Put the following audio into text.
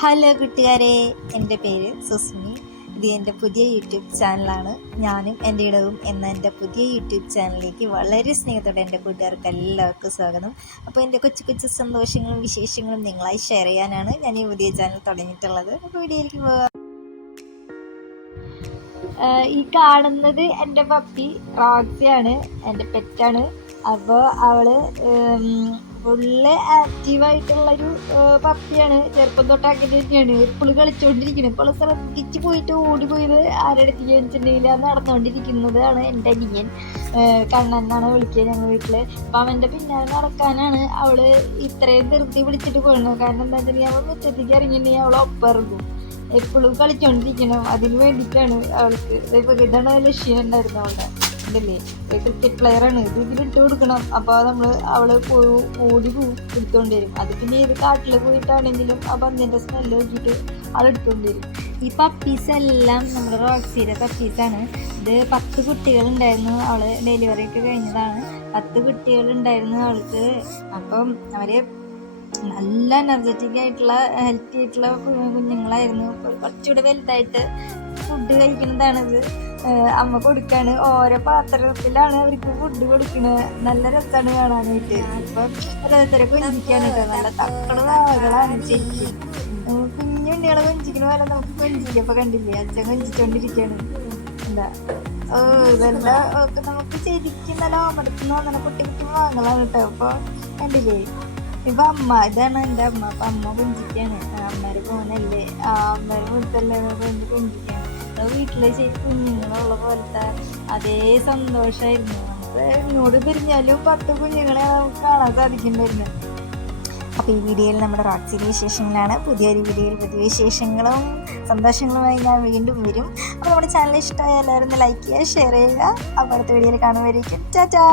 Hello കൂട്ടുകാരെ, എൻ്റെ പേര് സുസ്മി. ഇത് എൻ്റെ പുതിയ യൂട്യൂബ് ചാനലാണ്. ഞാനും എൻ്റെ ഇടവും എന്ന എൻ്റെ പുതിയ യൂട്യൂബ് ചാനലിലേക്ക് വളരെ സ്നേഹത്തോടെ എൻ്റെ കൂട്ടുകാർക്ക് എല്ലാവർക്കും സ്വാഗതം. അപ്പോൾ എൻ്റെ കൊച്ചു കൊച്ചു സന്തോഷങ്ങളും വിശേഷങ്ങളും നിങ്ങളായി ഷെയർ ചെയ്യാനാണ് ഞാൻ ഈ പുതിയ ചാനൽ തുടങ്ങിയിട്ടുള്ളത്. അപ്പോൾ വീഡിയോയിലേക്ക് പോകാം. ഈ കാണുന്നത് എൻ്റെ പപ്പി റോക്സിയാണ്, എൻ്റെ പെറ്റാണ്. അപ്പോൾ അവള് ഫുള്ള് ആക്റ്റീവായിട്ടുള്ളൊരു പപ്പിയാണ്. ചെറുപ്പം തൊട്ടാക്കി തന്നെയാണ് എപ്പോഴും കളിച്ചുകൊണ്ടിരിക്കുന്നത്. ഇപ്പോൾ ശ്രദ്ധിച്ച് പോയിട്ട് ഓടിപ്പോയത് ആരെടുത്ത് വെച്ചിട്ടുണ്ടെങ്കിൽ അത് നടന്നുകൊണ്ടിരിക്കുന്നതാണ് എൻ്റെ അനിയൻ. കണ്ണനാണ് വിളിക്കുക ഞങ്ങൾ വീട്ടിൽ. അപ്പം അവൻ്റെ പിന്നാലെ നടക്കാനാണ് അവള് ഇത്രയും ധൃതി പിടിച്ചിട്ട് പോകുന്നത്. കാരണം എന്താ വെച്ചിട്ടുണ്ടെങ്കിൽ അവൾ മുറ്റത്തേക്ക് ഇറങ്ങിയിട്ടുണ്ടെങ്കിൽ അവൾ ഒപ്പം ഇറങ്ങും. എപ്പോഴും കളിച്ചുകൊണ്ടിരിക്കണം. അതിന് വേണ്ടിയിട്ടാണ് അവൾക്ക് ഇതാണ് ലക്ഷ്യം ഉണ്ടായിരുന്നു അവളുടെ. ഇതല്ലേ ക്രിക്കറ്റ് പ്ലെയറാണ്, ഇതിലിട്ട് കൊടുക്കണം. അപ്പോൾ നമ്മൾ അവള് ഓടി എടുത്തുകൊണ്ട് വരും. അത് പിന്നെ ഏത് കാട്ടിൽ പോയിട്ടാണെങ്കിലും ആ പന്നിൻ്റെ സ്മെല്ല് നോക്കിയിട്ട് ആളെടുത്തുകൊണ്ട് വരും. ഈ പപ്പീസ് എല്ലാം നമ്മുടെ റോക്സിയുടെ പപ്പീസാണ്. ഇത് 10 കുട്ടികളുണ്ടായിരുന്നു. അവള് ഡെലിവറി ഒക്കെ കഴിഞ്ഞതാണ്. 10 കുട്ടികളുണ്ടായിരുന്നു അവൾക്ക്. അപ്പം അവര് നല്ല എനർജറ്റിക് ആയിട്ടുള്ള ഹെൽത്തി ആയിട്ടുള്ള കുഞ്ഞുങ്ങളായിരുന്നു. കുറച്ചുകൂടെ വലുതായിട്ട് ഫുഡ് കഴിക്കുന്നതാണിത്. അമ്മ കൊടുക്കാണ്, ഓരോ പാത്രത്തിലാണ് അവർക്ക് ഫുഡ് കൊടുക്കുന്നത്. നല്ല രസമാണ് കാണാനായിട്ട്. അപ്പം ഓരോരുത്തരെ കൊഞ്ചിക്കാണ് കേട്ടോ. നല്ല തക്കട് വാകളാണ് ശരിക്കും. കുഞ്ഞുണ്ണികളെ കൊഞ്ചിക്കുന്ന പോലെ നമുക്ക് കൊഞ്ചില്ല. ഇപ്പൊ കണ്ടില്ലേ, അച്ഛൻ കൊഞ്ചിച്ചോണ്ടിരിക്കാണ്. എന്താ ഇതെല്ലാം നമുക്ക് ശരിക്കും നല്ല ഓമടത്തുനിന്ന് വന്ന കുട്ടി കുട്ടി വാങ്ങളാണ് കേട്ടോ. അപ്പൊ കണ്ടില്ലേ, ഇപ്പൊ അമ്മ, ഇതാണ് എൻ്റെ അമ്മ. അപ്പൊ അമ്മ കൊഞ്ചിക്കാണ്. അമ്മേരെ പോനല്ലേ, അമ്മേരെ മുത്തല്ലേ കൊഞ്ചിക്കാണ്. വീട്ടിലെ ശരി കുഞ്ഞുങ്ങളുള്ള പോലത്തെ അതേ സന്തോഷമായിരുന്നു. നമുക്ക് ഇങ്ങോട്ട് തിരിഞ്ഞാലും 10 കുഞ്ഞുങ്ങളെ നമുക്ക് കാണാൻ സാധിക്കുന്നുണ്ടായിരുന്നു. അപ്പോൾ ഈ വീഡിയോയിൽ നമ്മുടെ റോക്സിയുടെ വിശേഷങ്ങളാണ്. പുതിയൊരു വീഡിയോയിൽ പുതിയ വിശേഷങ്ങളും സന്തോഷങ്ങളുമായി ഞാൻ വീണ്ടും വരും. അപ്പോൾ നമ്മുടെ ചാനൽ ഇഷ്ടമായ എല്ലാവരും ലൈക്ക് ചെയ്യുക, ഷെയർ ചെയ്യുക. അപ്പോൾ അടുത്ത വീഡിയോയിൽ കാണുമായിരിക്കും. ടാറ്റാ.